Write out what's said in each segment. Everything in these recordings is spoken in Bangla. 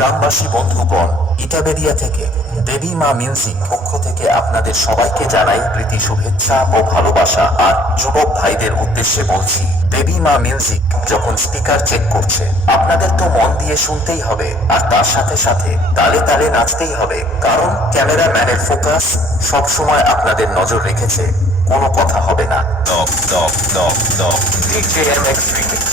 গ্রামবাসী বন্ধুগণ, ইটাবেরিয়া থেকে দেবী মা মিউজিক পক্ষ থেকে আপনাদের সবাইকে জানাই প্রীতি শুভেচ্ছা ও ভালোবাসা। আর যুবক ভাইদের উদ্দেশ্যে বলছি, দেবী মা মিউজিক যখন স্পিকার চেক করছে, আপনাদের তো মন দিয়ে শুনতেই হবে, আর তার সাথে সাথে তালে তালে নাচতেই হবে, কারণ ক্যামেরাম্যানের ফোকাস সব সময় আপনাদের নজর রেখেছে। কোনো কথা হবে না। DJMX Remix।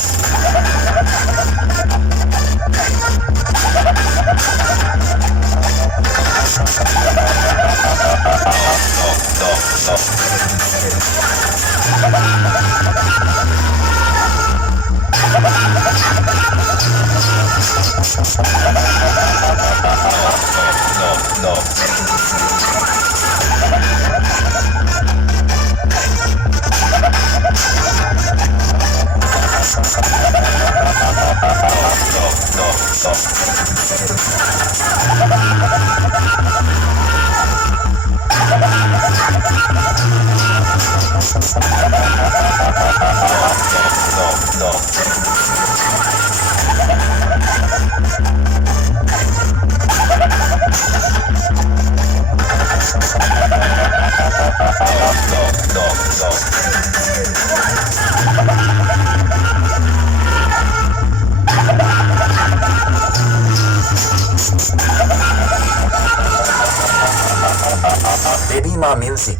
देवी माँ म्यूजिक।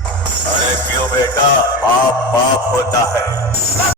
अरे क्यों बेटा, बाप बाप होता है।